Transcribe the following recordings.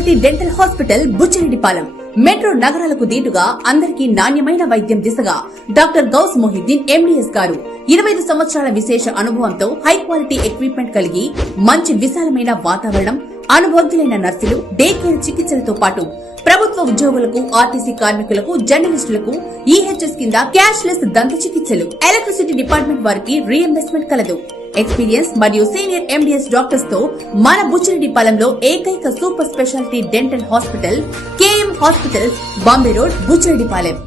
Speciality dental hospital Buchireddypalem metro నగరాలకు దీటుగా అందరికీ నాణ్యమైన వైద్యం దిశగా డాక్టర్ గౌస్ మొహిద్దీన్ ఎండీఎస్ గారు 25 సంవత్సరాల విశేష అనుభవంతో హై క్వాలిటీ ఎక్విప్మెంట్ కలిగి మంచి విశాలమైన వాతావరణం, అనుభవజ్ఞులైన నర్సులు, డే కేర్ చికిత్సలతో పాటు ప్రభుత్వ ఉద్యోగులకు, ఆర్టీసీ కార్మికులకు, జర్నలిస్టులకు ఈహెచ్ఎస్ కింద క్యాష్ లెస్ దంత చికిత్సలు, ఎలక్ట్రిసిటీ డిపార్ట్మెంట్ వారికి రీఎంబర్స్మెంట్ కలదు. ఎక్స్పీరియన్స్ మరియు సీనియర్ ఎండీఎస్ డాక్టర్స్ తో మన బుచ్చిరెడ్డిపాలెంలో ఏకైక super speciality dental hospital KM hospitals, Bombay road, Buchireddypalem.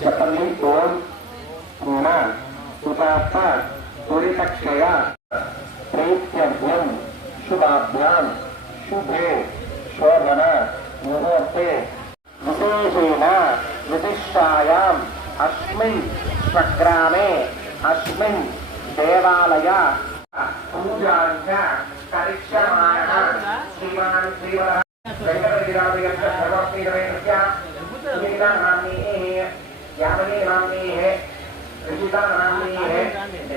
చెప్పండి. ఓం పూర్ణ సుతాత్మ పురితక్షయ ప్రేత్యభ్యం శుభాభ్యాం శుభే శోభన ముహూర్తే విశేషేణ విశిష్టాయాం అస్మిన్ స్వగ్రామే అస్మిన్ దేవాలయ పూజాంచ కరిష్యమాణః శ్రీమాన్ శ్రీవరః వెంకటగిరిరాజయ్య సర్వస్వీకరణస్య सुनीता नामनी है, यामिनी नामनी है, ऋषिता नामनी है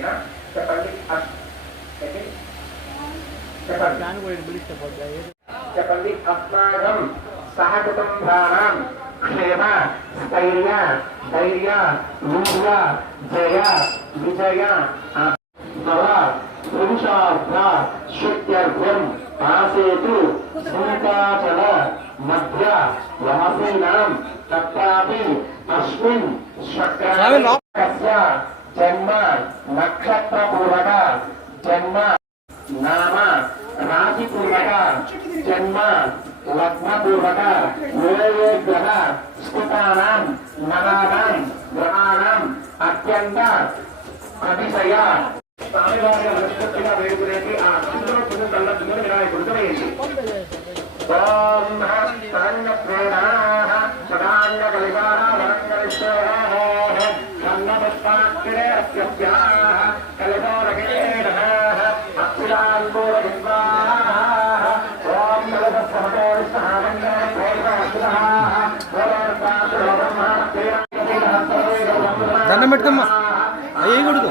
ना? चपल्ली अस्माकं सहकुटुम्बानां क्षेम स्थैर्य धैर्य वीर्य जय विजय भव पुरुषार्थ शुद्ध्यर्थं आसेतु सीताचल मध्य वासीनां तत्रापि अस्मिन् शक्रस्य जन्म नक्षत्रपूर्वक जन्म नाम राशिपूर्वक जन्म लग्नपूर्वक ये ग्रह स्थितानां नवानां ग्रहाणाम् अत्यन्त अतिशय స్వామివారి అనుష్ఠిగా వేడుకునేది ఆ అందరూ పుణ్యం కళ్ళ వినాయకుడితో వేయండి. ఓం హస్తాన్యప్రేణాః సదాన్యకలికారా వరంగలిశ్వరాః కన్నపుష్పాక్షరే అస్యస్యాః కలికోరకేణః అక్షిరాల్కోరవిద్వాః ఓం దండం పెట్టుకోమ్మా అయ్యి కొడుకు